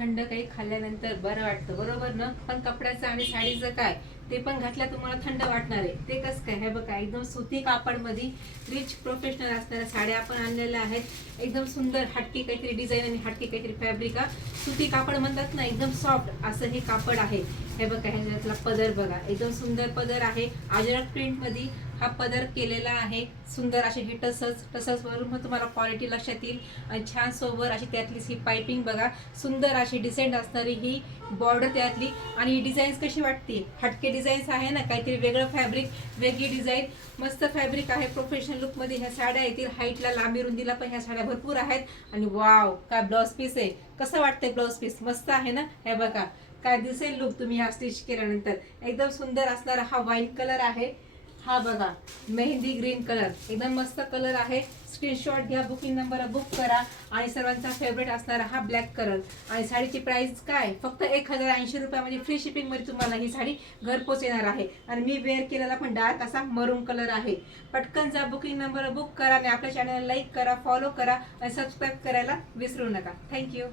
थंड काही खाल्ल्यानंतर बरं वाटतं, बरोबर ना? पण कपड्याचं आणि साडीचं काय, ते पण घातल्या तुम्हाला थंड वाटणार आहे. ते कसं काय, हे बघा एकदम सुती कापडमध्ये रिच प्रोफेशनल असणाऱ्या साड्या आपण आणलेल्या आहेत. एकदम सुंदर हटके काहीतरी डिझाईन आणि हटके काहीतरी फॅब्रिक. सुती कापड म्हणतात ना, एकदम सॉफ्ट असं हे कापड आहे. हे बघा, ह्याच्यातला पदर बघा, एकदम सुंदर पदर आहे. अजरक प्रिंट मध्ये हा पदर केलेला आहे. सुंदर असे हे टसच वरून मग तुम्हाला क्वालिटी लक्षात येईल. आणि छान सोबर अशी त्यातलीच ही पाइपिंग बघा, सुंदर अशी डिसेंट असणारी ही बॉर्डर त्यातली. आणि ही डिझाईन कशी वाटते, हटके डिझाईन्स आहे ना, काहीतरी वेगळं फॅब्रिक, वेगळी डिझाईन, मस्त फॅब्रिक आहे. प्रोफेशनल लुक मध्ये ह्या साड्या येतील. हाईटला लांबी रुंदीला पण ह्या साड्या भरपूर आहेत. आणि वाव, काय ब्लाउज पीस आहे, कसं वाटतंय ब्लाउज पीस, मस्त आहे ना. हे बघा काय दिसेल लुक तुम्ही हा स्टिच केल्यानंतर. एकदम सुंदर असणारा हा व्हाईट कलर आहे. हा बघा मेहंदी ग्रीन कलर, एकदम मस्त कलर आहे. स्क्रीनशॉट घ्या, बुकिंग नंबर बुक करा. आणि सर्वांचा फेवरेट असणारा हा ब्लॅक कलर. आणि साडीची प्राइस काय, फक्त 1080 रुपयामध्ये फ्री शिपिंग मध्ये तुम्हाला ही साडी घरपोच येणार आहे. आणि मी वेअर केलेला पण डार्क असा मरून कलर आहे. पटकन जा, बुकिंग नंबर बुक करा आणि आपल्या चॅनलला लाईक करा, फॉलो करा आणि सबस्क्राईब करायला विसरू नका. थँक्यू.